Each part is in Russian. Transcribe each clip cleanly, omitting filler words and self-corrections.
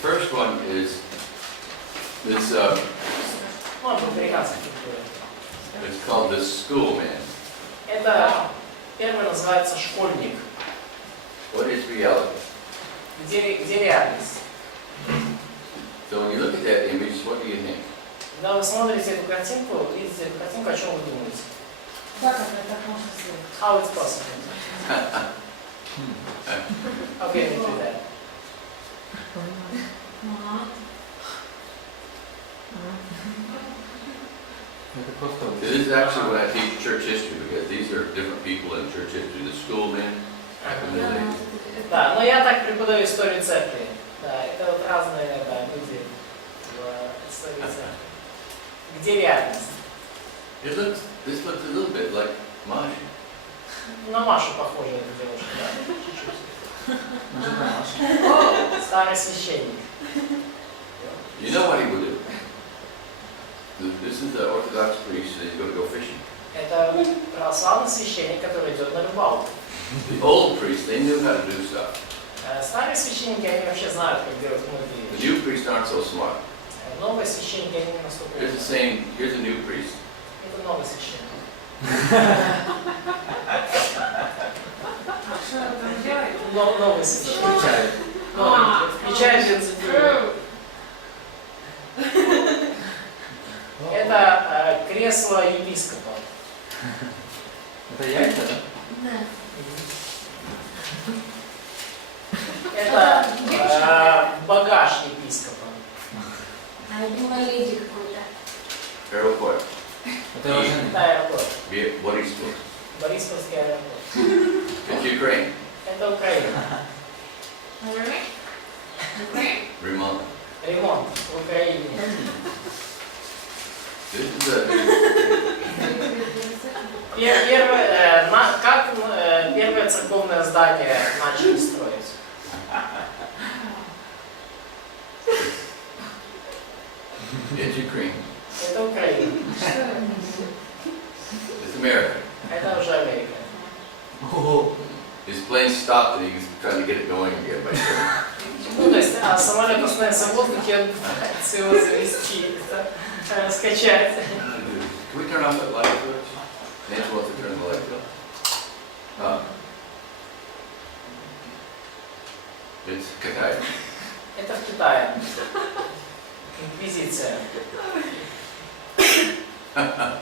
first one is this. It's called the schoolman. Это первый называется школьник. What is reality? Где реальность? So when you look at that image, what do you think? Когда вы смотрите эту картинку, видите эту картинку, о чем вы думаете? Как это так можно сделать? How it's possible? Okay, we do that. This is actually when I teach church history, because these are different people in church history. The schoolmen. Да, но я так преподаю историю церкви. Да, это вот разные люди в истории церкви. Где реальность? This looks a little bit like Masha. На Машу похожа эта девушка, да? Чуть-чуть. Старый священник. You know what he would do? This is the Orthodox priest, and he's going to go fishing. Это православный священник, который идет на рыбалку. The old priests, they knew how to do stuff. Старые священники, они вообще знают, как делать многие The вещи. new priests aren't so smart. Новые священники, они не настолько Here's the same. Here's a new priest. Это новый священник. Что он там делает? Новый священник. Включает бензопилу. Это кресло епископа. Это яйца, да? Да. Это багаж епископа. А я думала, леди какой-то. Airport. Это уже... Это аэропорт. Борисполь. Борисовский аэропорт. It's Ukraine. Это Украина. Ремонт. Ремонт в Украине. This is a. Как первое церковное здание начали строить? It's Ukraine. Это Украина. It's America. Это уже Америка. His plane stopped and he's trying to get it going again by saying, Ну, то есть, самолет остановился в воздухе, он пытается его завести, скачать. Can we turn off that light switch? Nancy wants to turn the light off. It's Китай. Это в Китае. Инквизиция. Ага.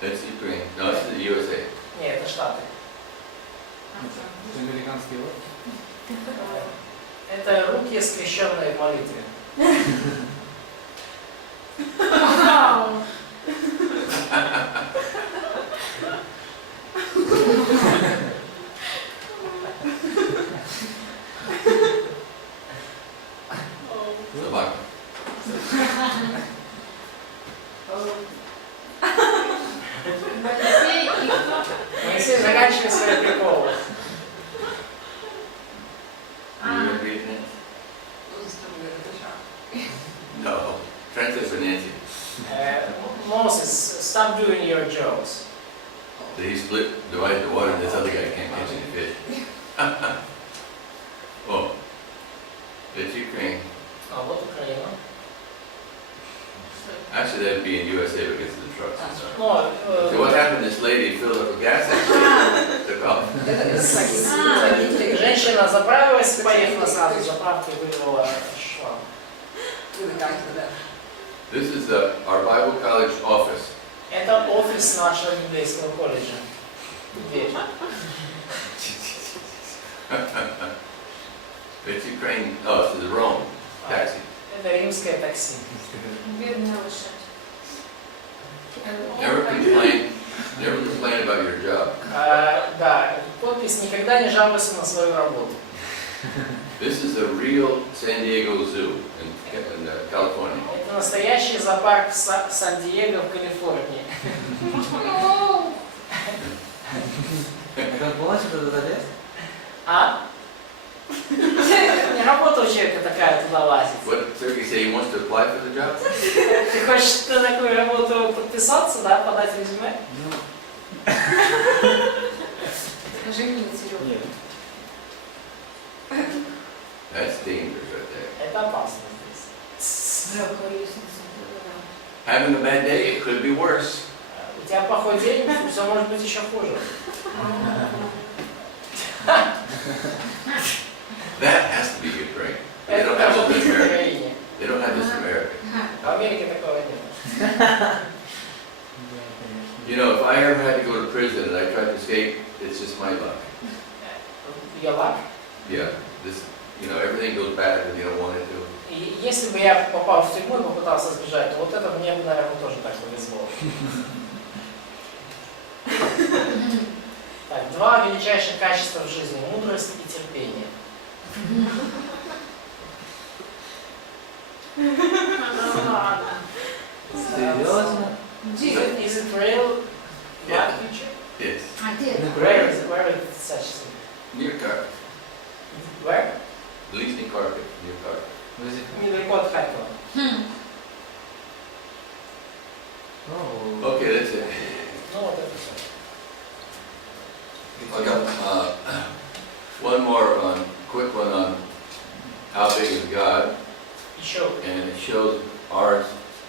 That's Ukraine. No, it's the USA. Нет, это Штаты. Это американский лод. Это руки, скрещенные в молитве. Собака. Мы все заканчивали свои приколы. You gonna read it, Nancy? No. Translate for Nancy. Moses, stop doing your jokes. Did he divide the water and this other guy can't catch any fish? Oh. It's Ukraine. А вот Украина. Actually, that'd be in USA because of the trucks and stuff. Но, So what happened, this lady filled up a gas tank, took off. Женщина заправилась, поехала сразу в заправку и выиграла шланг. This is our Bible college office. Это офис нашего библейского колледжа. Дверь. It's Ukraine. Oh, it's the Rome taxi. Это римское такси. Бедная лошадь. Never complain about your job. Да, подпись «Никогда не жалуйся на свою работу». This is the real San Diego Zoo in California. Это настоящий зоопарк в Сан-Диего в Калифорнии. Это полностью туда залез? А? Ни работа у человека такая туда лазить. What Sergey say? He wants to apply for the job? Ты хочешь на такую работу подписаться, да, подать резюме? Ну, Скажи мне, Серега. нет. That's dangerous right there. Это опасно здесь. Какая лестница, да. Having a bad day, it could be worse. У тебя плохой день, все может быть еще хуже. That has to be good, right? They Это don't have должно this быть in в America. Украине. They don't have this in America. В Америке такого нет. Да, конечно. You know, if I ever had to go to prison and I tried to escape, it's just my luck. Your luck. Yeah, this, you know, everything goes bad when you don't want it to. И если бы я попал в тюрьму и попытался сбежать, то вот это мне бы, наверное, тоже так повезло. Так, 2 величайших качества в жизни – мудрость и терпение. Серьезно? Is it real? Yeah. That picture? Yes. А где это? Where is such thing? Near Kharkiv. Where? Blizny Kharkiv, near Kharkiv. Подожди. Недалеко от Харькова. О, Okay, that's it. Ну вот это все. I got one more quick one on how big is God, Еще and it shows our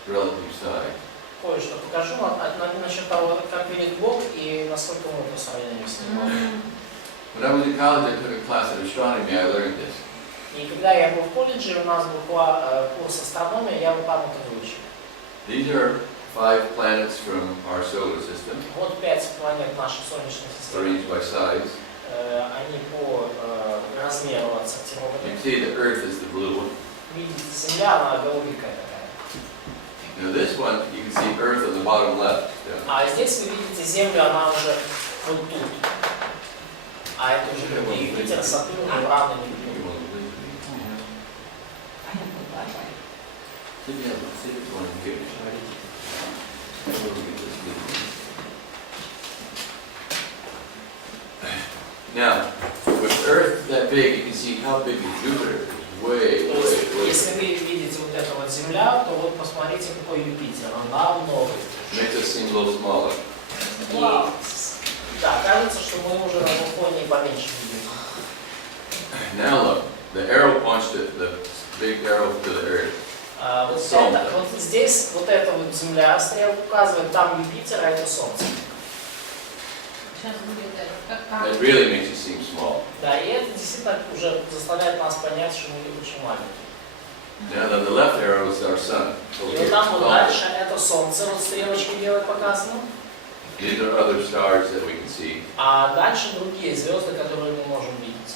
relative size. кое-что покажу насчет того, как видит Бог и насколько мы по сравнению с Ним. When I was in college, I took a class in astronomy. I learned this. И когда я был в колледже, у нас был курс астрономии, я вот там это выучил. These are 5 planets from our solar system, Вот 5 планет нашей Солнечной системы. arranged by size. Они по размеру You отсортированы. can see the Earth is the blue one. Видите, Земля, она голубенькая такая. Now this one, you can see Earth on the bottom left. Yeah. А здесь вы видите Землю, она уже вот тут. А это уже как бы Юпитер, Сатурн, Уран и Нептун. See if it's one here. Now, with Earth that big, you can see how big is Jupiter. It's way, То есть, way, way. если вы видите вот это вот Земля, то вот посмотрите, какой Юпитер. Он намного. Makes us seem a little smaller. И, да, кажется, что мы уже на фоне поменьше видим. Now look, the arrow points to the big arrow to the Earth. Вот здесь вот эта вот Земля, стрелка указывает, там Юпитер, а это Солнце. Сейчас будет это. That really makes you seem small. Да, и это действительно уже заставляет нас понять, что мы очень маленькие. Now then, the left arrow is our sun. И вот там вот дальше это Солнце, вот стрелочки белые показаны. These are other stars that we can see. А дальше другие звезды, которые мы можем видеть.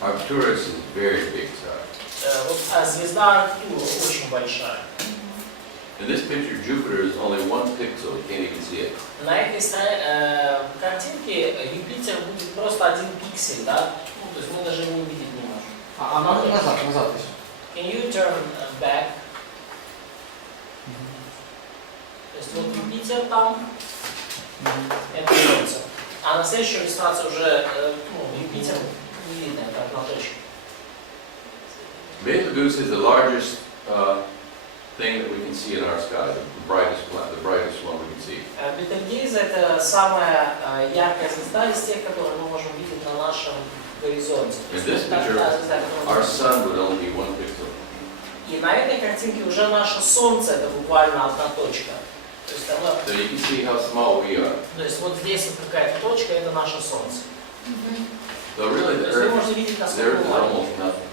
Arcturus is a very big star. Вот, звезда Арктура очень большая. In this picture, Jupiter is only 1 pixel. You can't even see it. На этой картинке Юпитер будет просто 1 пиксель, да? Ну, то есть мы даже его увидеть не можем. А можно назад еще? Can you turn back? То есть вот Юпитер там, это Солнце. А на следующей иллюстрации уже Юпитер не видно, это одна точка. Betelgeuse is the largest thing that we can see in our sky, the brightest one we can see. Бетельгейз это самая яркая звезда из тех, которые мы можем видеть на нашем горизонте. In this picture, our sun would only be 1 pixel. И на этой картинке уже наше Солнце это буквально одна точка. То есть, So you can see how small we are. то есть вот здесь вот какая-то точка, это наше Солнце. So really, То the есть вы Earth, можете видеть, the насколько Earth мы is маленькие. almost nothing.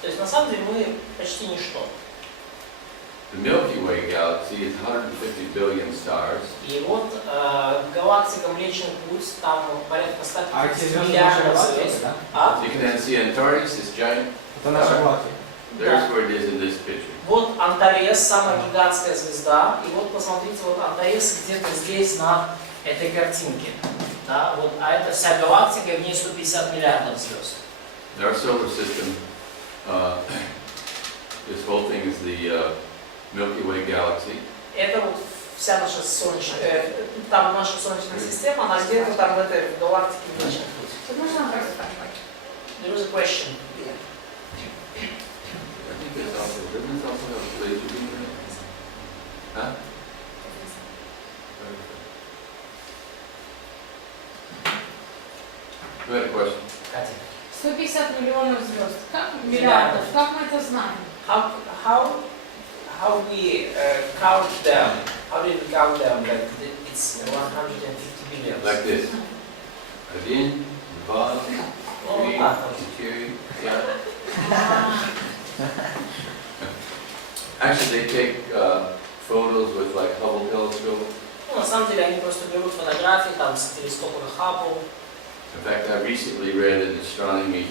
То есть на самом деле мы почти ничто. The Milky Way galaxy is 150 billion stars. И вот галактика Млечный Путь, там порядка 150 А эти звезды наши миллиардов галактики, звезд. да? А? You can then see Antares, this giant. Это наша галактика. There's where it is in this picture. Вот Антарес, самая гигантская звезда. И вот посмотрите, вот Антарес где-то здесь на этой картинке. Да? Вот, а это вся галактика, в ней 150 миллиардов звезд. In our solar system, this whole thing is the Milky Way galaxy. Это вот вся наша солнечная, там наша солнечная система, она где-то там в этой галактике Млечный Путь. Тут можно вопрос спрашивать? There was a question. I think it's also, doesn't it also have a place to be in it? Huh? Who had a question? Катя. 150 миллионов звезд. Как миллиардов? Как мы это знаем? How we count them? How did we count them? Like it's 150 billion. Like this. Один, два, Ну, три, так. четыре, пять. Actually, they take photos with like Hubble telescope. Ну, на самом деле они просто берут фотографии там с телескопа Хаббл. In fact, I recently read in astronomy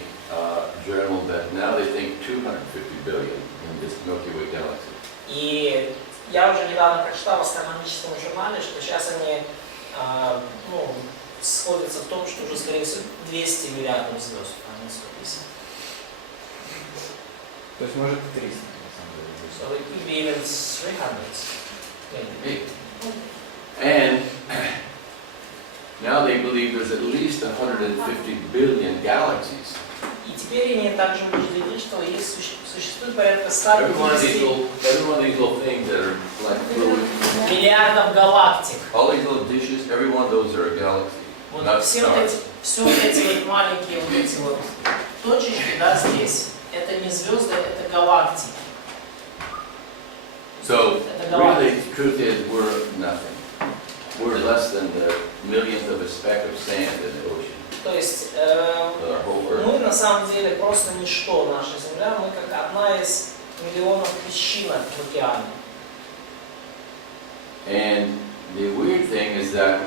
journal that now they think 250 billion in this Milky Way galaxy. И я уже недавно прочитал в астрономическом журнале, что сейчас они сходятся в том, что уже, скорее всего, 200 миллиардов звезд, а не 150. То есть может и 300 на самом деле. So it could be even 300. Maybe. And now they believe there's at least 150 billion galaxies. И теперь они также убеждены, что есть, существует порядка Every one of 150 these little things that are like fluid, миллиардов галактик. all these little dishes, every one of those are a galaxy. Вот Not все stars. вот эти вот маленькие вот эти вот точечки, да, здесь, это не звезды, это галактики. So Это really, галактики. the truth is we're nothing. We're less than the millionth of a speck of sand in the ocean. То есть Our whole Earth. мы на самом деле просто ничто, наша Земля, мы как одна из миллионов песчинок в океане. And the weird thing is that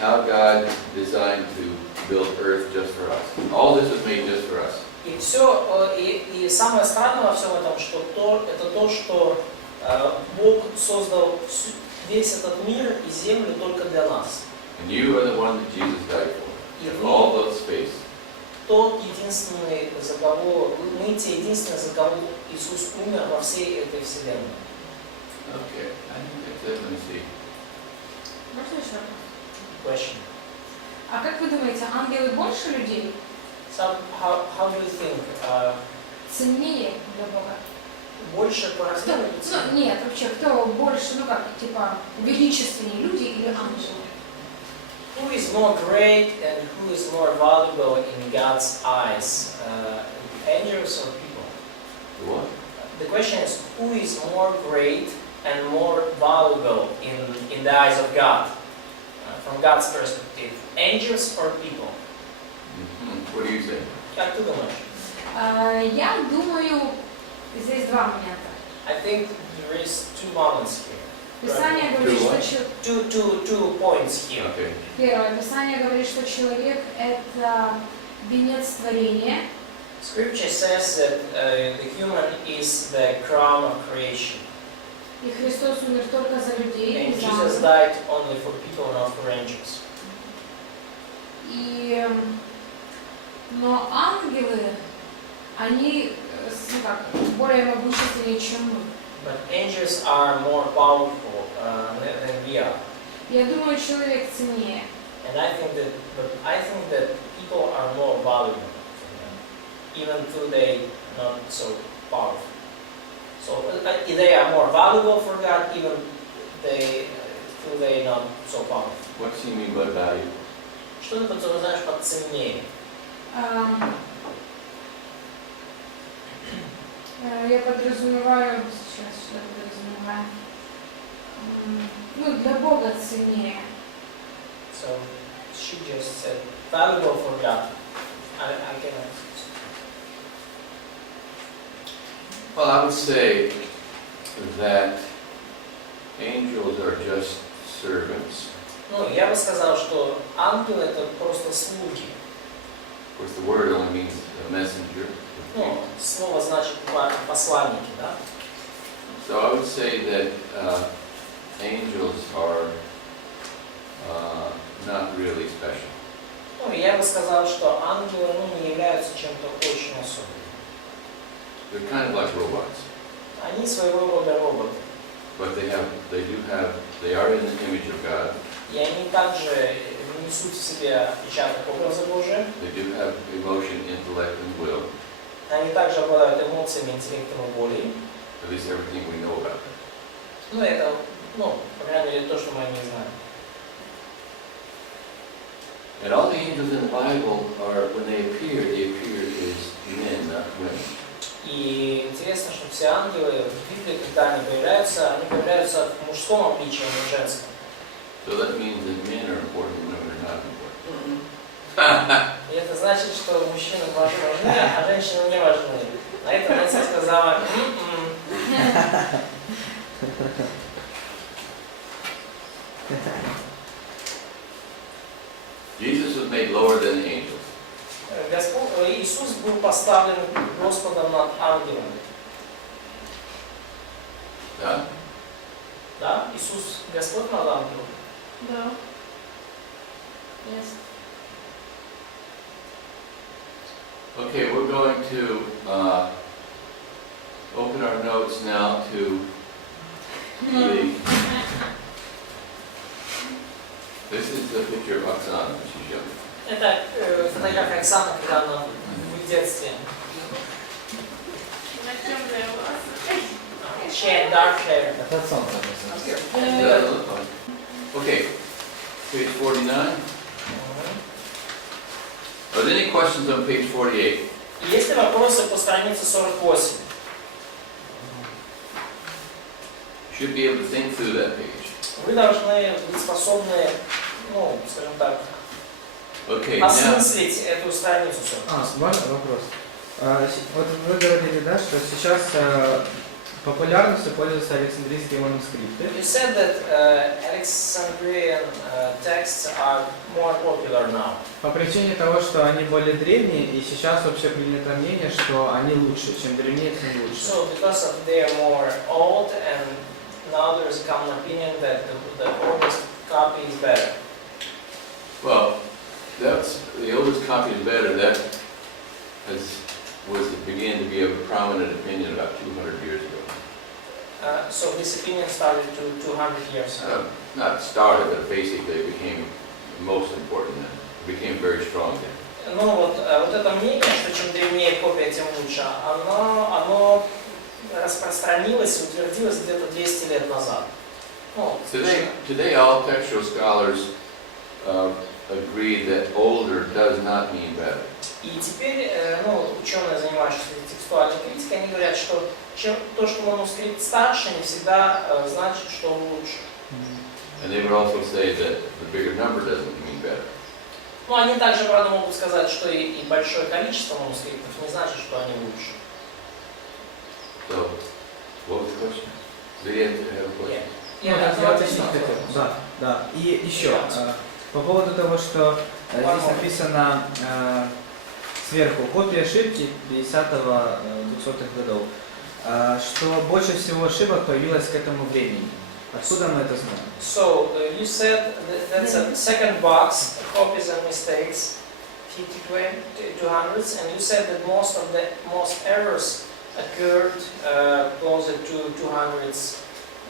how God designed to build Earth just for us. All this was made just for us. И все, и самое странное во всем этом, что это то, что Бог создал весь этот мир и землю только для нас. And you are the one that Jesus died for. И And вы all those space. тот единственный, за кого, мы те единственные, за кого Иисус умер во всей этой вселенной. Okay, I think that's it. Let me see. Можно еще раз? Question. А как вы думаете, ангелы больше людей? So, how do you think? Ценнее для Бога? Больше по размеру? Ну, нет, вообще, кто больше, ну как, типа, величественнее, люди или ангелы? Who is more great and who is more valuable in God's eyes? Angels or people? What? The question is, who is more great and more valuable in the eyes of God? From God's perspective, angels or people? What do you say? Как ты думаешь? Я думаю, здесь два момента. I think there is two moments here. Писание говорит, что Two points here. Okay. первое, Писание говорит, что человек это венец творения, Scripture says that the human is the crown of creation. и Христос умер только за людей, And не за Jesus ангелов. died only for people, not for angels. Но ангелы, они, ну как, более могущественнее, чем мы. But angels are more powerful than we are. Я думаю, человек ценнее. And I think that people are more valuable, even though they not so powerful. So they are more valuable for God, even though they not so powerful. What do you mean by value? Что ты подразумеваешь под ценнее? Я подразумеваю, сейчас что подразумеваю, ну для Бога ценнее. So she just said valuable for God. I cannot. Well, I would say that angels are just servants. Ну, я бы сказал, что ангелы это просто слуги. Of course, the word only means a messenger. Ну, слово значит посланники, да? So I would say that angels are not really special. Ну, я бы сказал, что ангелы не являются чем-то очень особенным. They're kind of like robots, Они своего рода роботы. but they are in the image of God. И они также несут в себе отпечаток образа Божия. They do have emotion, intellect, and will. Они также обладают эмоциями, интеллектом и волей. At least everything we know about them. Ну, это, по крайней мере, то, что мы о них знаем. And all the angels in the Bible are, when they appear as men, not women. И интересно, что все ангелы в Библии, когда они появляются в мужском обличии, а не в женском. So that means that men are important and women are not important. И это значит, что мужчины важны, а женщины не важны. На это Нэнси сказала, Jesus was made lower than the angels. Иисус был поставлен Господом над ангелами. Да? Да? Иисус Господь над ангелом. Да. Yes. Okay, we're going to open our notes now to the. This is the picture of Oksana when she's young. Это фотография Оксаны, когда она в детстве. She had dark hair. Это от солнца написано. Does that look fun? Okay, page 49. Are there any questions on page 48? Есть ли вопросы по странице 48? You should be able to think through that page. Вы должны быть способны, скажем так, Okay, now. осмыслить эту страницу. Можно вопрос? Вот вы говорили, да, что сейчас популярностью пользуются александрийские манускрипты. You said that Alexandrian texts are more popular now. По причине того, что они более древние, и сейчас вообще принято мнение, что они лучше, чем древнее, тем лучше. So because of they are more old, and now there is a common opinion that the oldest copy is better. Well, that's the oldest copy is better. That began to be a prominent opinion about 200 years ago. So this opinion started 200 years ago. Not started, but basically it became most important then. It became very strong then. Ну вот это мнение, что чем древнее копия, тем лучше, оно распространилось и утвердилось где-то 200 лет назад. Today all textual scholars agree that older does not mean better. И теперь, ученые, занимающиеся текстуальной критикой, они говорят, что то, что манускрипт старше, не всегда значит, что он лучше. And they would also say that the bigger number doesn't mean better. Но они также, правда, могут сказать, что и большое количество манускриптов не значит, что они лучше. So, what was the question? Did you have a question? Я уточнить хотел. Да. И еще, по поводу того, что здесь написано сверху копия ошибки 50-200-х годов, что больше всего ошибок появилось к этому времени. Откуда мы это знаем? So, you said that's a second box, copies and mistakes, 50-200s, and you said that most errors occurred closer to 200s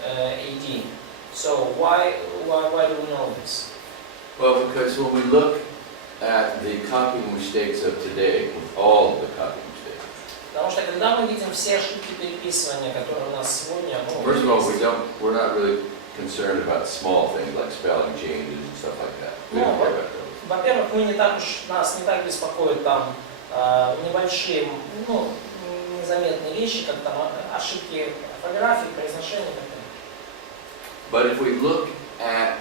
AD. So why do we know this? Well, because when we look at the copying mistakes of today, with all of the copying mistakes. Потому что когда мы видим все ошибки переписывания, которые у нас сегодня, First of all, we're not really concerned about small things like spelling changes and stuff like that. We don't care about those. Во-первых, нас не так беспокоят там небольшие, незаметные вещи, как там ошибки орфографии, произношения и так далее. But if we look at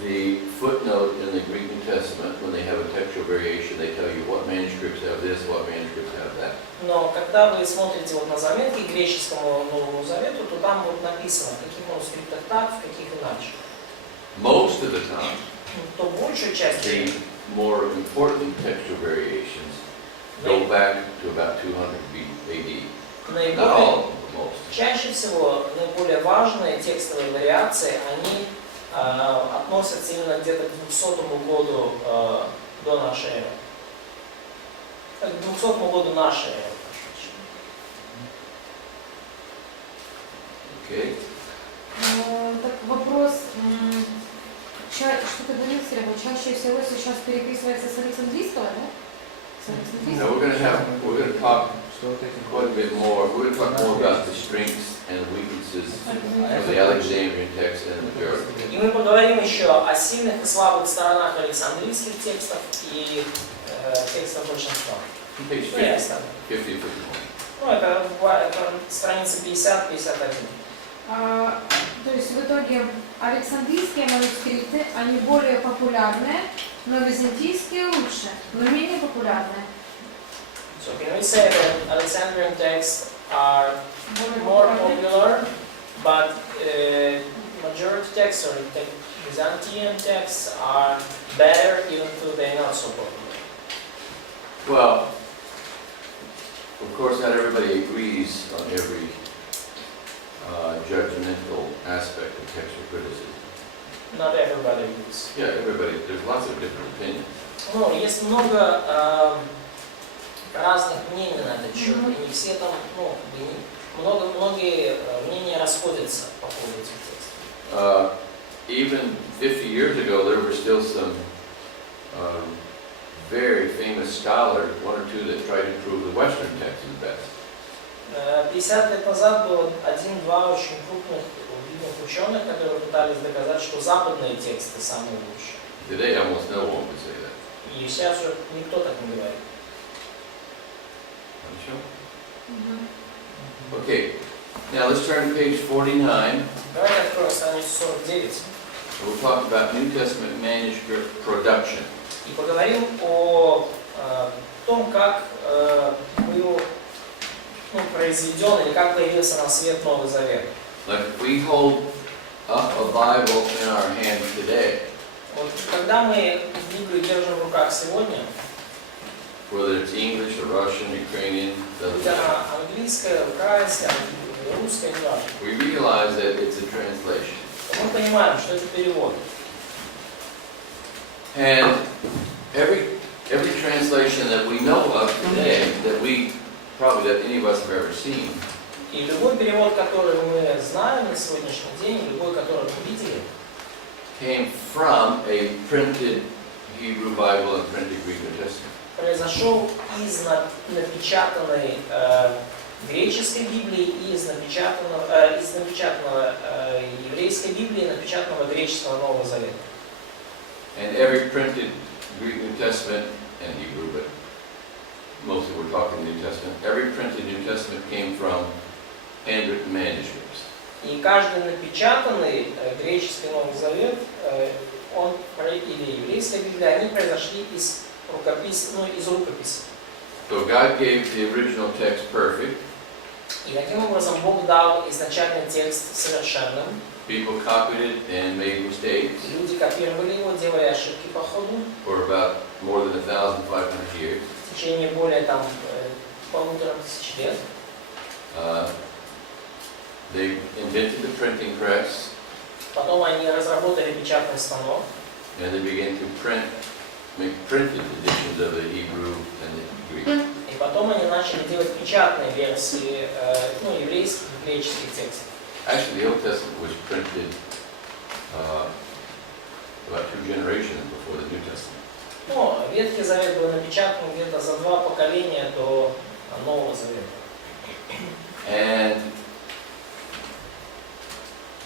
the footnote in the Greek New Testament, when they have a textual variation, they tell you what manuscripts have this, what manuscripts have that. Но когда вы смотрите на заметки к греческому Новому Завету, то там вот написано, в каких манускриптах так, в каких иначе. Most of the time, То большую часть the more important textual variations go back to about 200 AD. Not all of them, but most. Чаще всего наиболее важные текстовые вариации, они относятся именно где-то к 200 году до нашей эры. К 200 году нашей эры. Okay. Так вопрос, что ты говорил, Серега, чаще всего сейчас переписывается с александрийского, да? Now we're going to talk Что вот этим quite a bit more. We're going to talk more about the strengths and weaknesses of the Alexandrian text and the majority. И мы поговорим еще о сильных и слабых сторонах Александрийских текстов и текстов большинства. Page Ну и остальных. 50, 51. Ну, это страница 50-51. То есть в итоге Александрийские манускрипты, они более популярные, но византийские лучше, но менее популярные. So can we say that Alexandrian texts are more popular, but majority texts or Byzantine texts are better even though they're not so popular? Well, of course, not everybody agrees on every judgmental aspect of textual criticism. Not everybody agrees. Yeah, everybody. There's lots of different opinions. Ну, есть много разных мнений на этот счет, и не все там, ну, многие мнения расходятся по поводу этих текстов. Even 50 years ago, there were still some very famous scholars, one or two, that tried to prove the Western text is best. 50 лет назад было один-два очень крупных видных ученых, которые пытались доказать, что западные тексты самые лучшие. Today, almost no one would say that. И сейчас уже никто так не говорит. Okay, now let's turn to page 49. Давайте откроем страницу 49 We'll talk about New Testament manuscript production. и поговорим о том, как был произведен или как появился на свет Новый Завет. Like if we hold up a Bible in our hands today, Вот когда мы Библию держим в руках сегодня, whether it's English or Russian, Ukrainian, doesn't будь matter, она английская, украинская, русская, не важно, we realize that it's a translation. то мы понимаем, что это перевод. And every translation that we know of today, that any of us have ever seen, И любой перевод, который мы знаем на сегодняшний день, любой, который мы видели, came from a printed Hebrew Bible and printed Greek New Testament. произошел из напечатанной греческой Библии и из напечатанного еврейской Библии и напечатанного греческого Нового Завета. And every printed Greek New Testament and Hebrew, but mostly we're talking New Testament, every printed New Testament came from handwritten manuscripts. И каждый напечатанный греческий Новый Завет, или еврейская Библия, они произошли из рукописи. So God gave the original text perfect. И таким образом Бог дал изначальный текст совершенным. People copied it and made mistakes Люди копировали его, делали ошибки по ходу. for about more than 1,500 years. В течение более 1500 лет. They invented the printing press, Потом они разработали печатный станок. and they began to make printed editions of the Hebrew and the Greek. И потом они начали делать печатные версии еврейских и греческих текстов. Actually, the Old Testament was printed about 2 generations before the New Testament. Ветхий Завет был напечатан где-то за 2 поколения до Нового Завета. And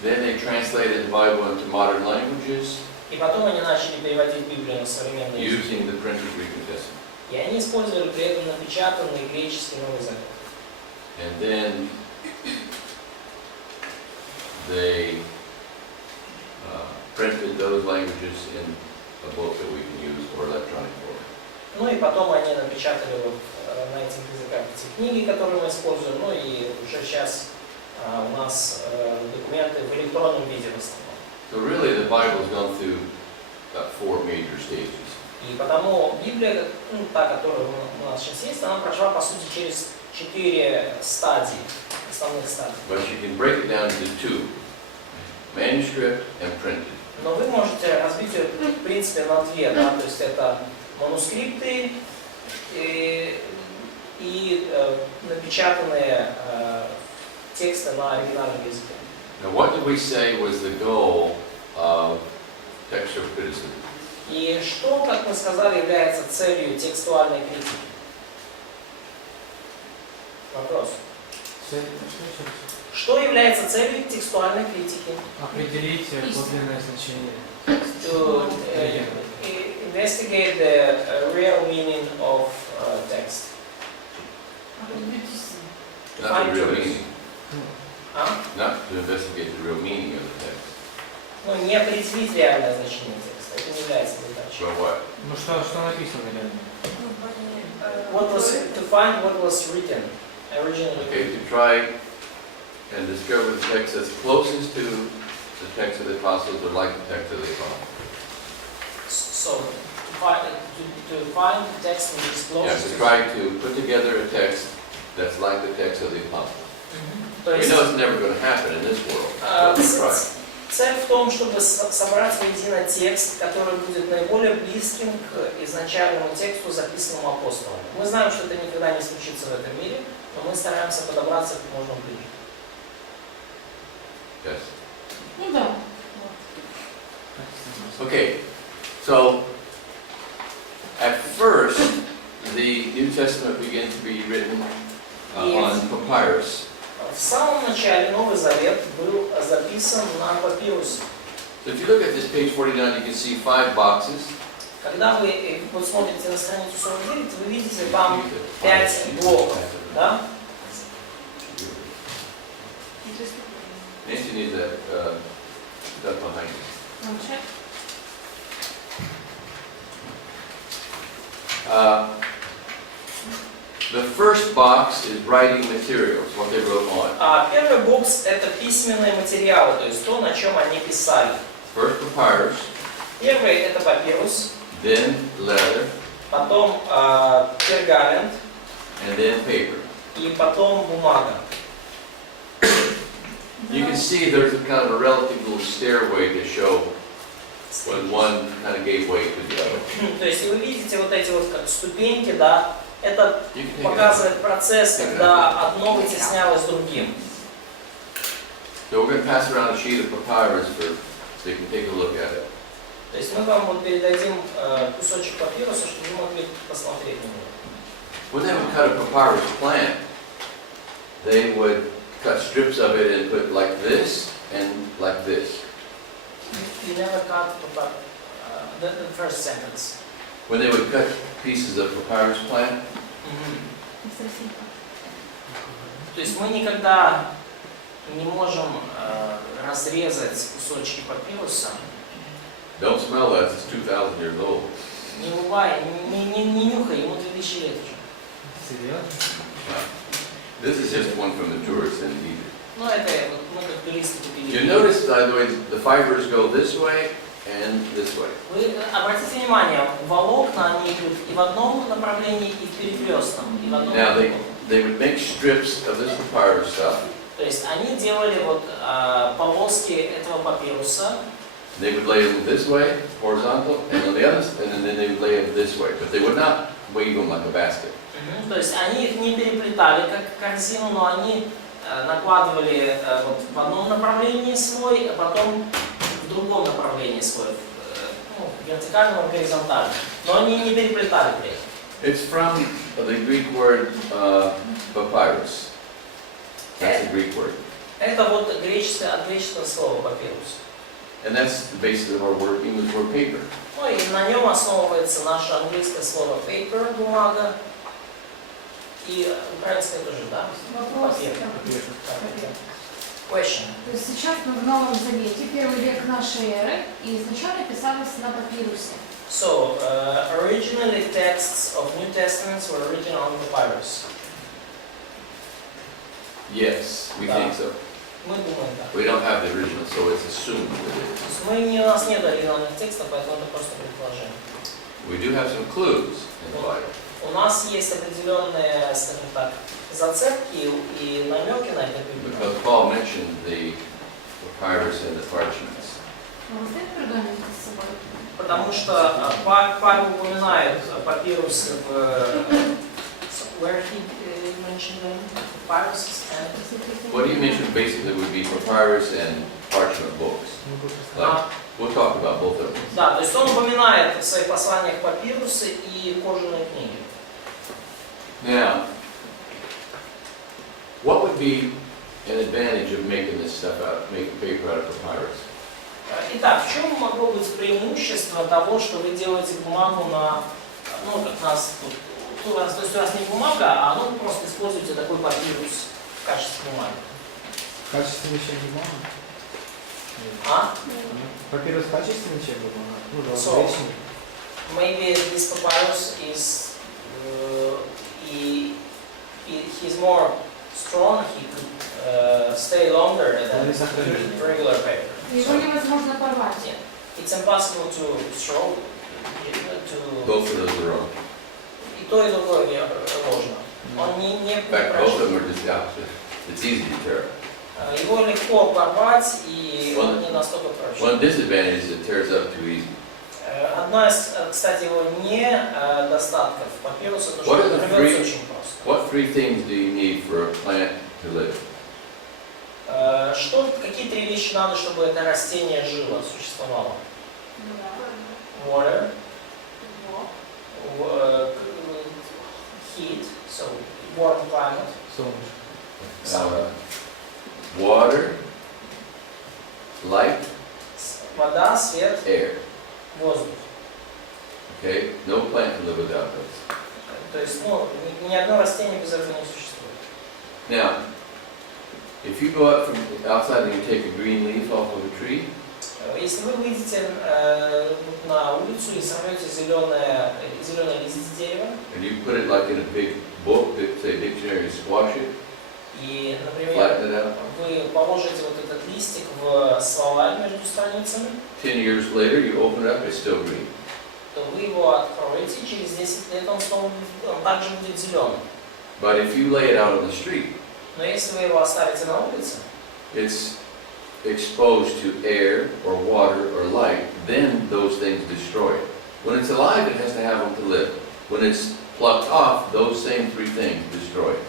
then they translated the Bible into modern languages И потом они начали переводить Библию на современный язык. using the printed Greek New Testament. И они использовали при этом напечатанный греческий Новый Завет. And then they printed those languages in a book that we can use or electronic form. И потом они напечатали на этих языках эти книги, которые мы используем. И уже сейчас у нас документы в электронном виде в основном. So really the Bible's gone through about 4 major stages. И потому Библия, та, которая у нас сейчас есть, она прошла, по сути, через 4 стадии, основных стадий. But you can break it down into 2, manuscript and printed. Но вы можете разбить ее, в принципе, на 2, да? То есть это манускрипты и напечатанные тексты на оригинальном языке. Now what did we say was the goal of textual criticism? И что, как мы сказали, является целью текстуальной критики? Вопрос. Что является целью текстуальной критики? Определить подлинное значение. To investigate the real meaning of text. Not the real meaning. А? Not to investigate the real meaning of the text. Ну, не определить реальное значение текста. Это не является задачей. But what? Ну что написано реально? What was to find what was written originally? Okay, to try and discover the text that's closest to the text of the apostles or like the text of the apostles. So to find the text which is Yeah, closest to try to put together a text that's like the text of the apostles. То We есть know it's never going to happen in this world, but we try. цель в том, чтобы собрать воедино текст, который будет наиболее близким к изначальному тексту, записанному апостолом. Мы знаем, что это никогда не случится в этом мире, но мы стараемся подобраться как можно ближе. Yes. Ну да. Okay, so at first, the New Testament began to be written on papyrus. В самом начале Новый Завет был записан на папирусе. So if you look at this page 49, you can see 5 boxes. Когда вы вот смотрите на страницу 49, вы видите там 5 блоков, да? Nancy needs that stuff behind you. The first box is writing materials, what they wrote on. Первый бокс это письменные материалы, то есть то, на чем они писали. First papyrus, Первый это папирус, then leather, потом пергамент and then paper. и потом бумага. You can see there's a kind of a relative little stairway to show when one kind of gave way to the other. То есть вы видите вот эти вот как ступеньки, да? Это You can take it out. показывает процесс, когда одно вытеснялось другим. So we're going to pass around a sheet of papyrus so you can take a look at it. То есть мы вам вот передадим кусочек папируса, чтобы вы могли посмотреть на него. When they would cut a papyrus plant, they would cut strips of it and put like this and like this. You never cut the first sentence. When they would cut pieces of papyrus plant, То есть мы никогда не можем разрезать кусочки папируса. don't smell that, it's 2,000 years old. Не бывает, не нюхай, ему 2000 лет уже. Серьезно? This is just one from the tourists in Egypt. Ну это вот мы как туристы купили. You notice, by the way, the fibers go this way and this way. Вы обратите внимание, волокна они идут и в одном направлении, и в перекрестном, и в одном Now и в другом. they would make strips of this papyrus stuff. То есть они делали вот полоски этого папируса. They would lay them this way, horizontal, and on the other, and then they would lay them this way. But they would not wave them like a basket. То есть они их не переплетали как корзину, но они накладывали вот в одном направлении слой, а потом в другом направлении слой, ну, вертикальном и горизонтальном. Но они не переплетали при этом. It's from the Greek word papyrus. That's the Greek word. Это вот от греческого слова папирус. And that's the basis of our word, English word paper. Ну и на нем основывается наше английское слово paper, бумага, и украинское тоже, да? Вопрос. Папир. Question. То есть сейчас мы в Новом Завете, первый век нашей эры, и изначально писалось на папирусе. So, originally texts of New Testaments were written on papyrus. Yes, we think so. Мы думаем так. We don't have the original, so it's assumed that it То есть у нас нет оригинальных текстов, поэтому это просто предположение. is. We do have some clues in the Bible. У нас есть определенные, скажем так, зацепки и намеки на это. Because Paul mentioned the papyrus and the parchments. А вы знаете пергамент с собой? Потому что Павел упоминает папирус where he mention them? Papyrus and... What you mentioned basically would be papyrus and parchment books. Like, we'll talk about both of them. Да, то есть он упоминает в своих посланиях папирусы и кожаные книги. Now, what would be an advantage of making this stuff out, making paper out of papyrus? Итак, в чем могло быть преимущество того, что вы делаете бумагу на, ну, как нас тут, то есть у вас не бумага, а вы просто используете такой папирус в качестве бумаги. Качественный чем бумага? А? Папирус качественный чем бумага? Ну, да, So, вечный. maybe this papyrus is, he's more strong, he could stay longer than regular paper. Его невозможно порвать. Yeah. It's impossible to throw, Both of those are wrong. и то, и другое ложно. Он не In fact, both of прочный. them are just the opposite. It's easy to tear. Его легко порвать, и он не настолько прочный. One disadvantage is it tears up too easy. Одна из, кстати, его недостатков папируса, то, что What are он the рвется three- очень просто. What three things do you need for a plant to live? Какие три вещи надо, чтобы это растение жило, существовало? Water, heat, so warm climate, Солнышко. Water, light, вода, свет, air. воздух. Okay? No plant can live without those. То есть, ну, ни одно растение без этого не существует. Now, if you go out from outside and you take a green leaf off of a tree, Если вы выйдете на улицу и сорвете зеленый лист с дерева, and you put it like in a big book, say dictionary, and squash it, и, например, flatten it out, вы положите вот этот листик в словарь между страницами, 10 years later you open it up, it's still green. то вы его откроете, и через 10 лет он также будет зеленым. But if you lay it out on the street, Но если вы его оставите на улице, it's exposed to air or water or light, then those things destroy it. When it's alive, it has to have them to live. When it's plucked off, those same three things destroy it.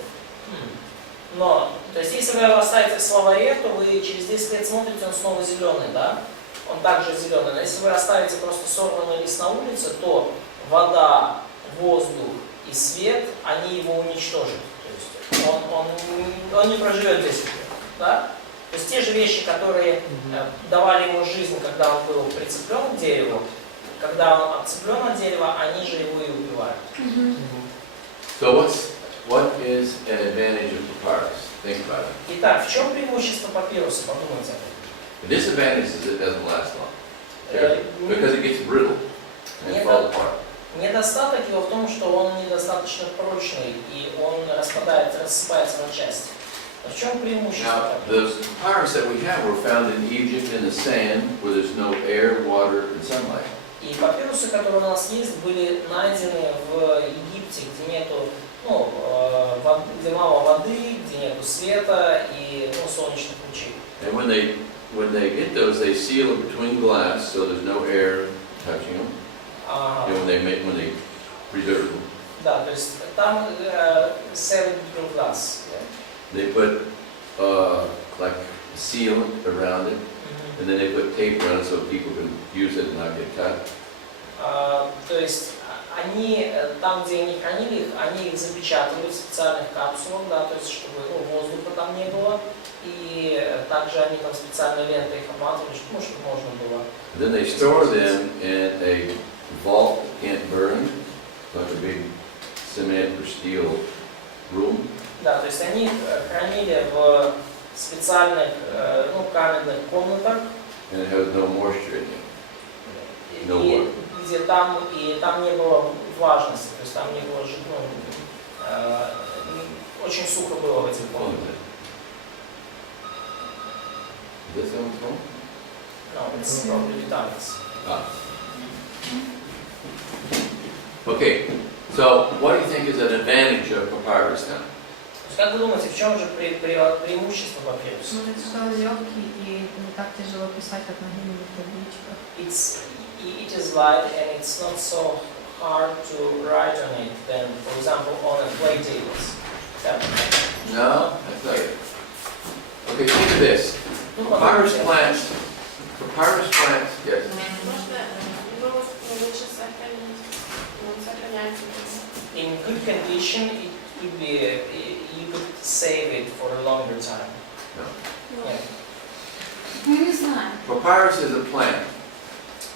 но, то есть если вы его оставите в словаре, то вы через 10 лет смотрите, он снова зеленый, да? Он также зеленый. Но если вы оставите просто сорванный лист на улице, то вода, воздух и свет, они его уничтожат. То есть он не проживет 10 лет, да? То есть те же вещи, которые давали ему жизнь, когда он был прицеплен к дереву, когда он отцеплен от дерева, они же его и убивают. So what is an advantage of papyrus? Think about it. Итак, в чем преимущество папируса? Подумайте об этом. The disadvantage is it doesn't last long. Э, Because it gets brittle and Нет. falls apart. Недостаток его в том, что он недостаточно прочный и он рассыпается на части. В чем преимущество Now, папируса? the papyrus that we have were found in Egypt in the sand where there's no air, water, and sunlight. И папирусы, которые у нас есть, были найдены в Египте, где нету, где мало воды, где нету света и солнечных лучей. And when they get those, they seal it between glass so there's no air touching them. А, And when they preserve them, да, то есть там seven between glass. they put like a seal around it, and then they put tape around it so people can use it and not get cut. То есть они, там, где они хранили их, они их запечатывали в специальных капсулах, да, то есть чтобы воздуха там не было, и также они там специальной лентой их обматывали, чтобы можно было. And then they store them in a vault that can't burn, like a big cement or steel room. Да, то есть они их хранили в специальных каменных комнатах, And it has no moisture in it. No water. где там не было влажности, то есть там не было очень сухо было в этих What is комнатах. it? Is this someone's phone? No, it's probably retardants. Ah. Okay, so what do you think is an advantage of papyrus then? Как вы думаете, в чем же преимущество папируса? Может, что он легкий и не так тяжело писать, как на глиняных табличках. It is light and it's not so hard to write on it than, for example, on a clay tables. Да. No, that's not it. Okay, think of this. Ну, Papyrus подумайте. plants, yes. Можно его лучше сохранить. Он сохраняется. In good condition, it could be, you could save it for a longer time. No. Yeah. Мы не знаем. Papyrus is a plant.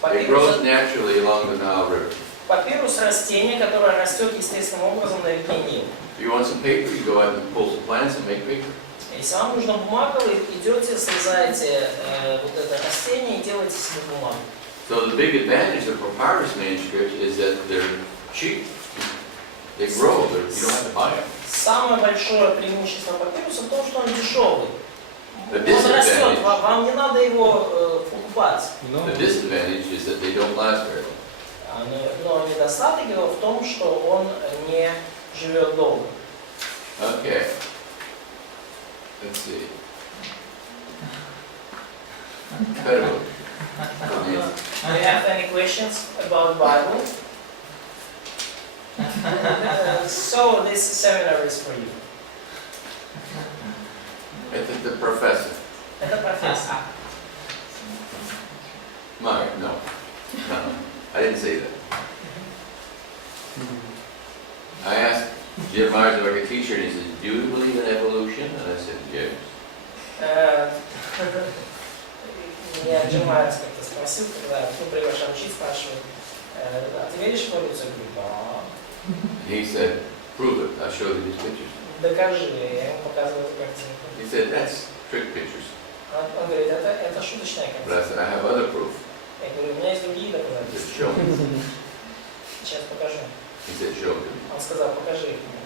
It grows naturally along the Nile River. Папирус растение, которое растет естественным образом на реке Нил. If you want some paper, you go out and pull some plants and make paper. Если вам нужна бумага, вы идете, срезаете вот это растение и делаете себе бумагу. So the big advantage of papyrus manuscripts is that they're cheap. They grow, you don't have to buy them. Самое большое преимущество папируса в том, что он дешевый. The Он растет, disadvantage, вам не надо его покупать. the disadvantage is that they don't last very long. Но недостаток его в том, что он не живет долго. Okay. Let's see. Prepodait. Do you have any questions about Bible? So this seminar is for you. Это the professor. Это профессор. Mark, no. No, I didn't say that. I asked Jim Myers if I could teach her, and he said, "Do you believe in evolution?" And I said, "Yes." Меня Джим Майерс как-то спросил, когда приглашал учить, спрашивает, а ты веришь в эволюцию? Я говорю, да. He said, "Prove it." I showed him his pictures. Докажи, я ему показываю эту картинку. He said, "That's trick pictures." Он говорит, это шуточная But I картинка. said, "I have other proof." Я говорю, у меня есть другие He доказательства. said, "Show me." Сейчас покажу. He said, "Show it to me." Он сказал, покажи их мне.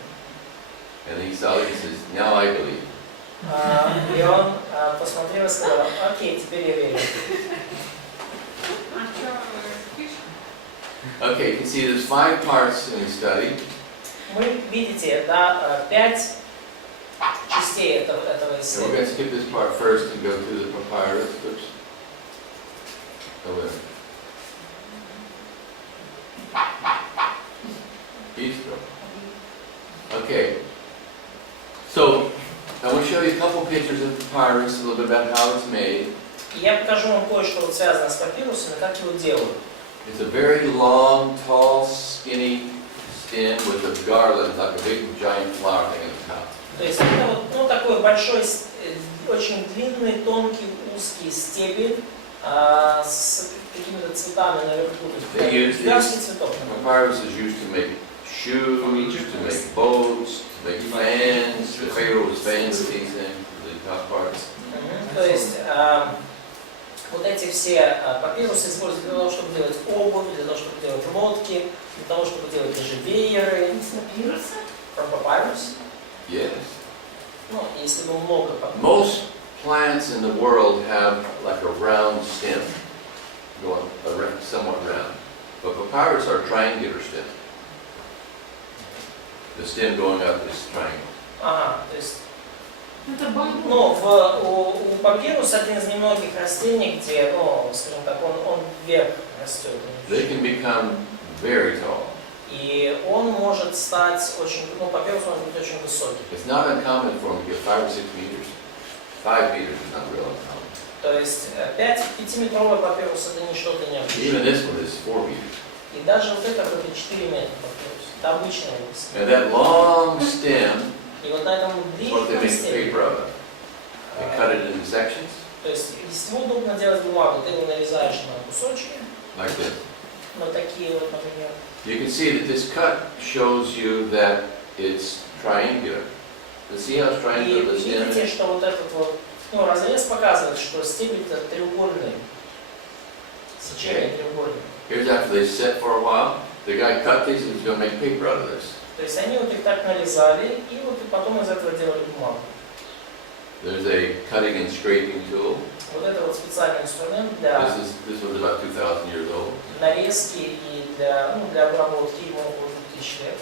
And he saw it. He says, "Now I believe." И он посмотрел и сказал, окей, теперь я верю. А что пишешь? Okay, you can see there's 5 parts in the study. Мы, видите, да, 5 частей этого And we're going исследования. to skip this part first and go through the papyrus. Oops. Oh, wait. Bistro. Okay. So, I want to show you a couple pictures of papyrus, a little bit about how it's made. И я покажу вам кое-что вот связано с папирусами, как его делают. It's a very long, tall, skinny stem with a garland, like a big, giant flower thing at the top. То есть это вот, ну, такой большой, очень длинный, тонкий, узкий стебель с какими-то цветами наверху. They use Гигантский these цветок. papyrus is used to make shoes, to make boats, to make fans. The Pharaoh was fans of these things, the top parts. То есть вот эти все папирусы используют для того, чтобы делать обувь, для того, чтобы делать лодки, для того, чтобы делать даже вееры. Папирусы? From papyrus. Yes. Ну, если бы много папирусов. Most plants in the world have like a round stem, going around, somewhat round. But papyrus are triangular stem. The stem going up is triangle. Ага, то есть, Это бамбук. ну, у папируса один из немногих растений, где, ну, скажем так, он вверх растет. They can become very tall. И он может стать очень, ну, папирус может быть очень высокий. It's not uncommon for them to get 5 or 6 meters. 5 meters is not real uncommon. То есть 5-метровый папирус это не что-то необычное. Even this one is 4 meters. И даже вот это 4 метра папирус. Это обычная высота. And that long stem И вот на этом is what they длинном make стебле, paper out of. They cut it into sections то есть из него удобно делать бумагу. Ты его нарезаешь на кусочки, like this. на такие вот, например. You can see that this cut shows you that it's triangular. You see how it's И triangular? The stem видите, is? что вот этот вот, ну, разрез показывает, что стебель-то треугольный. Сечение треугольное. Here's after they set for a while. The guy cut these and he's going to make paper out of this. То есть они вот их так нарезали, и вот и потом из этого делали бумагу. There's a cutting and scraping tool. Вот это вот специальный инструмент для This was about 2,000 years old. нарезки и для, ну, для обработки, ему около 2000 лет.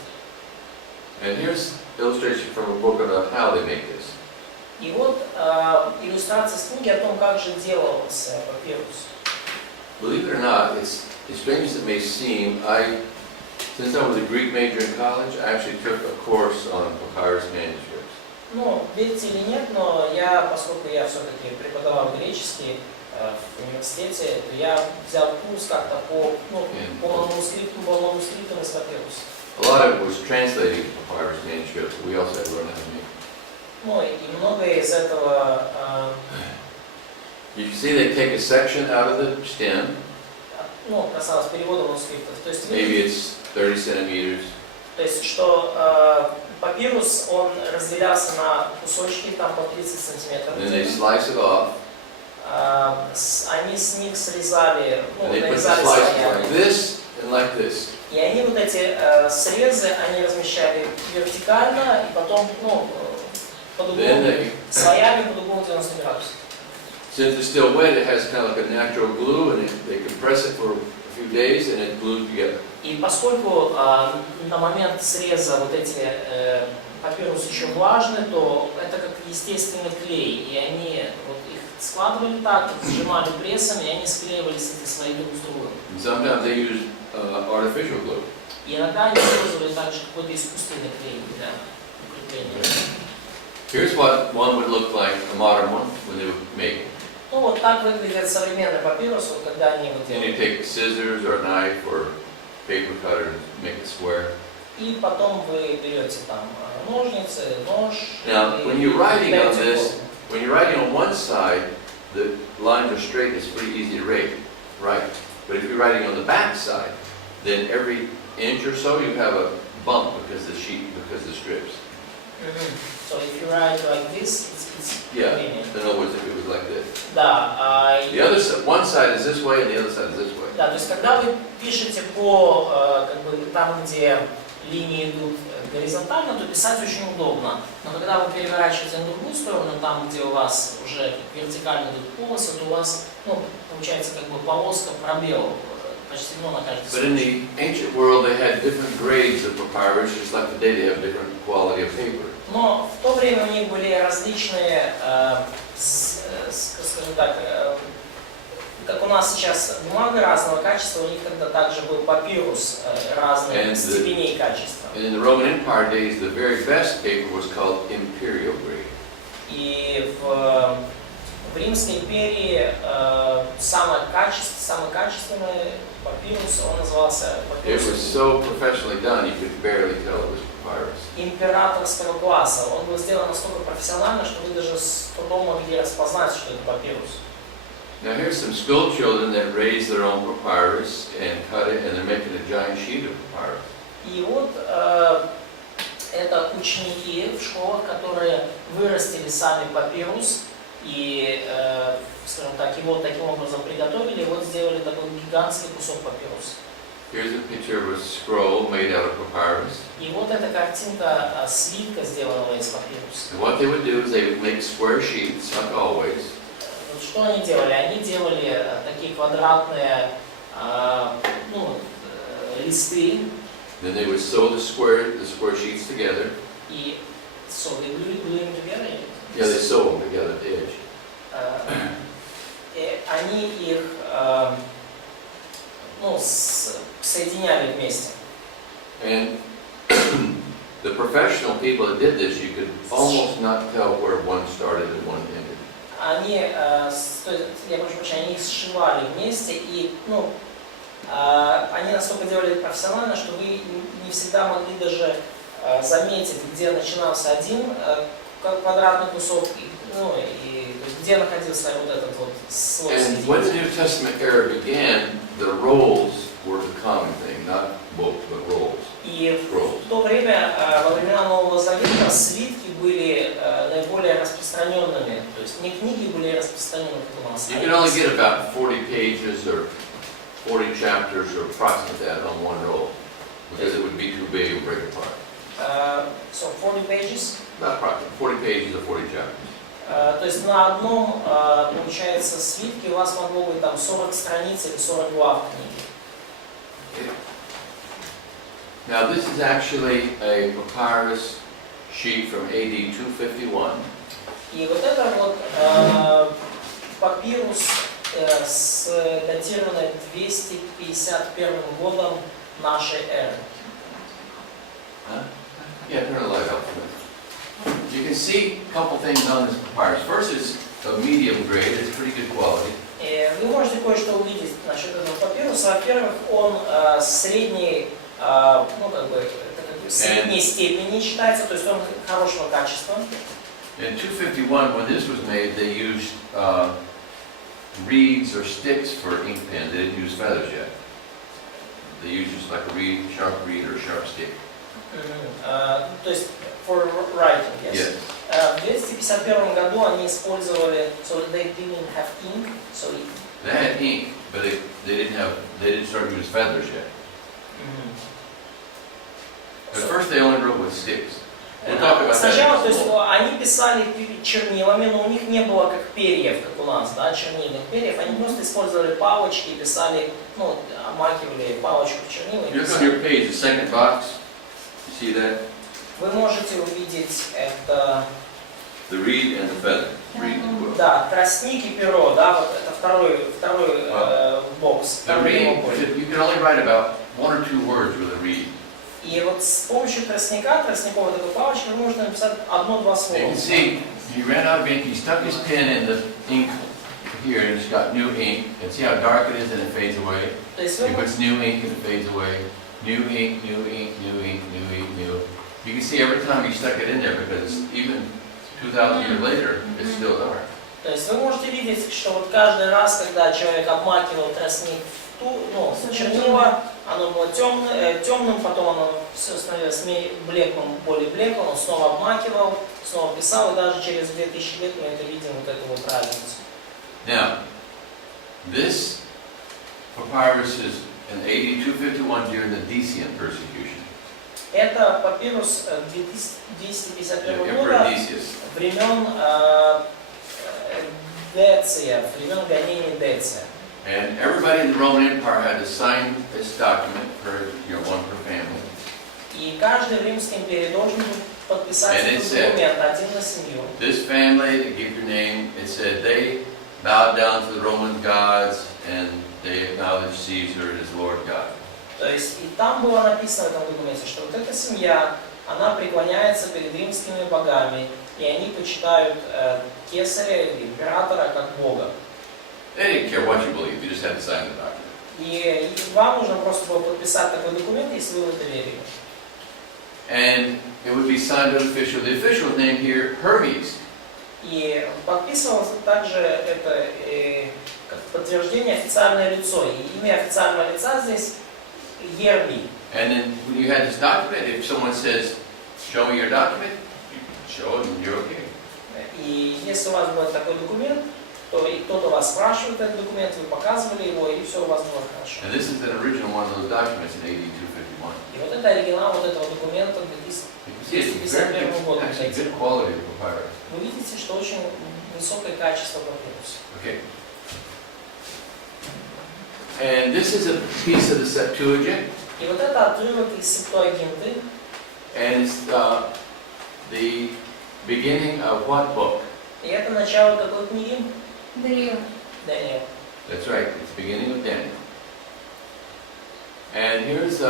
And here's illustration from a book about how they make this. И вот иллюстрация с книги о том, как же делался папирус. Believe it or not, it's as strange as it may seem, I Since I was a Greek major in college, I actually took a course on papyrus manuscripts. Ну, верите или нет, но поскольку я все-таки преподавал греческий в университете, то я взял курс как-то по манускриптам из папируса. A lot of it was translating papyrus manuscripts, but we also had to learn how to make. Ну, и многое из этого You can see they take a section out of the stem. касалось перевода манускриптов. То есть, Maybe it's 30 centimeters. то есть, что папирус, он разделялся на кусочки там по 30 сантиметров. And then they slice it off. Они с них срезали, And they put the нарезали slices слоями. like this and like this. И они вот эти срезы, они размещали вертикально и потом, под углом, Then they, слоями под углом 90 градусов. since it's still wet, it has kind of like a natural glue, and they compress it for a few days, and it glues together. И поскольку на момент среза вот эти папирусы еще влажны, то это как естественный клей, и они вот их складывали так, сжимали прессом, и они склеивались эти слои друг с другом. And sometimes they use artificial glue. И иногда они использовали также какой-то искусственный клей для укрепления. Here's what one would look like, a modern one, when they would make it. Ну вот так выглядит современный папирус, вот когда они его And you делают. take scissors or a knife or paper cutter and make it square. И потом вы берете там ножницы, нож. Now, и when you're writing on даете this, форму. when you're writing on one side, the lines are straight, it's pretty easy to write. But if you're writing on the back side, then every inch or so you have a bump because the strips. So if you write like this, it's Yeah. convenient. In other words, if it was like this. Да, The other side, one side is this way and the other side is this way. да, то есть когда вы пишете по, там, где линии идут горизонтально, то писать очень удобно. Но когда вы переворачиваете на другую сторону, там, где у вас уже вертикально идут полосы, то у вас, получается как бы полоска, пробел почти на каждой But in стороне. the ancient world, they had different grades of papyrus, just like today they have different quality of paper. Но в то время у них были различные, скажем так, как у нас сейчас бумага разного качества, у них тогда также был папирус разных And степеней качества. And in the Roman Empire days, the very best paper was called imperial grade. И в Римской империи самый качественный папирус, он назывался It папирус was so professionally done, you could barely tell it was papyrus. императорского класса. Он был сделан настолько профессионально, что вы даже с трудом могли распознать, что это папирус. Now here's some school children that raise their own papyrus and cut it, and they're making a giant sheet of papyrus. И вот это ученики в школах, которые вырастили сами папирус и, скажем так, его таким образом приготовили, и вот сделали такой гигантский кусок папируса. Here's a picture of a scroll made out of papyrus. И вот эта картинка свитка, сделанного из папируса. And what they would do is they would make square sheets, like always. Вот что они делали? Они делали такие квадратные листы. Then they would sew the square sheets together. И so they glue them together. Yeah, they sew them together at the edge. Они их соединяли вместе. And the professional people that did this, you could almost not tell where one started and one ended. Они, я прошу прощения, они их сшивали вместе, и они настолько делали это профессионально, что вы не всегда могли даже заметить, где начинался один квадратный кусок, и где находился вот этот вот слой. And when the New Testament era began, the rolls were the common thing, not books, but rolls. И в то время, во времена Нового Завета, свитки были наиболее распространенными, то есть не книги были распространены, как у нас. You could only get about 40 pages or 40 chapters or approximately that on one roll, because it would be too big and break apart. So 40 pages. Not approximately, 40 pages or 40 chapters. То есть на одном, получается, свитке у вас могло быть там 40 страниц или 40 глав книги. Now this is actually a papyrus sheet from AD 251. И вот это вот папирус датированный 251 годом нашей эры. Huh? Yeah, turn the light off. You can see a couple things on this papyrus. First is a medium grade, it's pretty good quality. Вы можете кое-что увидеть насчет этого папируса. Во-первых, он средней, ну как бы, средней степени считается, то есть он хорошего качества. In 251, when this was made, they used reeds or sticks for ink pen. They didn't use feathers yet. They used just like a reed, sharp reed or sharp stick. То есть for writing, yes. Yes. В 251 году они использовали, so they didn't have ink, so They had ink, but they didn't start to use feathers yet. At first they only wrote with sticks. We'll talk about Сначала, то that. есть они писали чернилами, но у них не было как перьев, как у нас, да, чернильных перьев. Они просто использовали палочки и писали, ну, обмакивали палочку в чернила и Look on писали. your page, the second box. You see that? Вы можете увидеть это, The reed and the feather. Reed and quill. да, тростник и перо, да, вот это второй бокс. The второй reed, треугольник. you can only write about 1 or 2 words with a reed. И вот с помощью тростника, тростниковой такой палочки, вы можете написать одно-два слова. You can see, he ran out of ink, he stuck his pen in the ink here, and it's got new ink. And see how dark it is and it fades away? То есть He вы puts new ink and it fades away. New ink, new ink, new ink, new ink, new. You can see every time he stuck it in there because even 2,000 years later, it's still dark. То есть вы можете видеть, что вот каждый раз, когда человек обмакивал тростник в ту, ну, чернила, оно было темным, потом оно все становилось блеклым, более блеклым, он снова обмакивал, снова писал, и даже через 2000 лет мы это видим, вот эту вот разницу. Now, this papyrus is in AD 251 during the Decian persecution. Это папирус 251 Emperor года, Decius. времен Деция, времен гонений Деция. And everybody in the Roman Empire had to sign this document for, one per family. И каждый в Римской империи должен был подписать And it этот said, документ, один на семью. This family, to give your name, it said they bowed down to the Roman gods and they acknowledged Caesar as Lord God. То есть и там было написано в этом документе, что вот эта семья, она преклоняется перед римскими богами, и они почитают кесаря или императора как бога. They didn't care what you believed, you just had to sign the document. И вам нужно просто было подписать такой документ, если вы в это верили. And it would be signed by the official. The official name here, Hermes. И подписывалось также это как подтверждение официальное лицо. И имя официального лица здесь Ерми. And then when you had this document, if someone says, show me your document, you show it and you're okay. И если у вас был такой документ, то и кто-то вас спрашивает этот документ, вы показывали его, и все у вас было хорошо. And this is an original one of those documents in AD 251. И вот это оригинал вот этого документа You can see it's 251 года. actually good quality of papyrus. Вы видите, что очень высокое качество папируса. Okay. And this is a piece of the Septuagint, И вот это отрывок из Септуагинты, and it's the beginning of what book? и это начало какой книги? Даниил. Даниил. That's right, it's the beginning of Daniel. And here's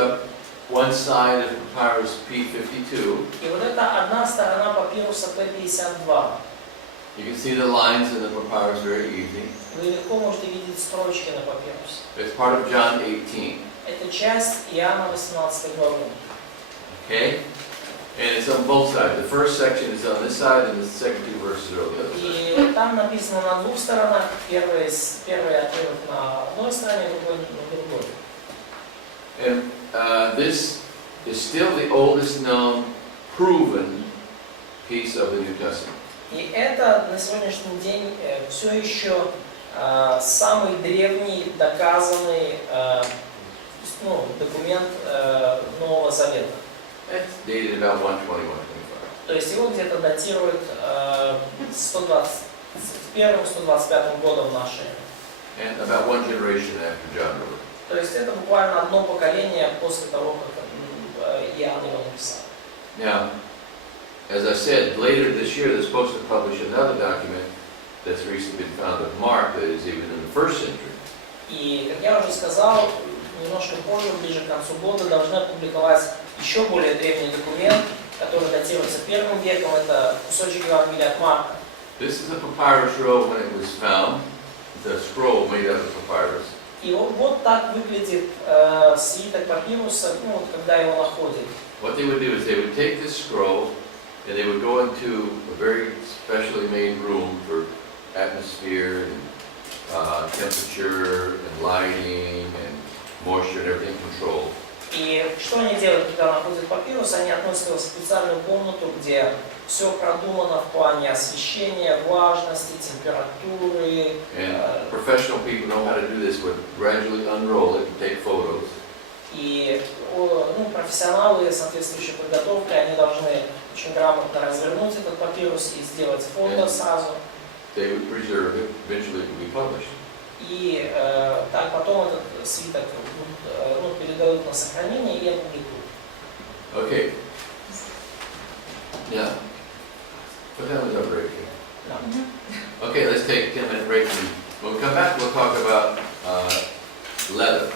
one side of papyrus P52. И вот это одна сторона папируса P52. You can see the lines in the papyrus very easy. Вы легко можете видеть строчки на папирусе. It's part of John 18. Это часть Иоанна 18 главы. Okay? And it's on both sides. The first section is on this side, and the second 2 verses are on the other side. И там написано на двух сторонах. Первый отрывок на одной стороне, другой на другой. And this is still the oldest known, proven piece of the New Testament. И это на сегодняшний день все еще самый древний доказанный документ Нового Завета. It's dated about 121, 125. То есть его где-то датируют 121-125 годом нашей. And about one generation after John wrote it. То есть это буквально одно поколение после того, как Иоанн его написал. Now, as I said, later this year they're supposed to publish another document that's recently been found of Mark that is even in the 1st century. И, как я уже сказал, немножко позже, ближе к концу года, должны опубликовать еще более древний документ, который датируется 1 веком. Это кусочек Евангелия от Марка. This is a papyrus roll when it was found. It's a scroll made out of papyrus. И вот так выглядит свиток папируса, ну, вот, когда его находят. What they would do is they would take this scroll and they would go into a very specially made room for atmosphere and temperature and lighting and moisture and everything controlled. И что они делают, когда находят папирус? Они относят его в специальную комнату, где все продумано в плане освещения, влажности, температуры. And professional people know how to do this. Would gradually unroll it and take photos. И ну, профессионалы с соответствующей подготовкой, они должны очень грамотно развернуть этот папирус и сделать фото сразу. They would preserve it. Eventually it would be published. И так потом этот свиток ну, передают на сохранение и опубликуют. Okay. Yeah. What time was our break here? Да. Okay, let's take a 10-minute break. And when we come back, we'll talk about leather.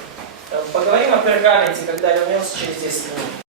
Поговорим о пергаменте, когда вернемся через 10 минут.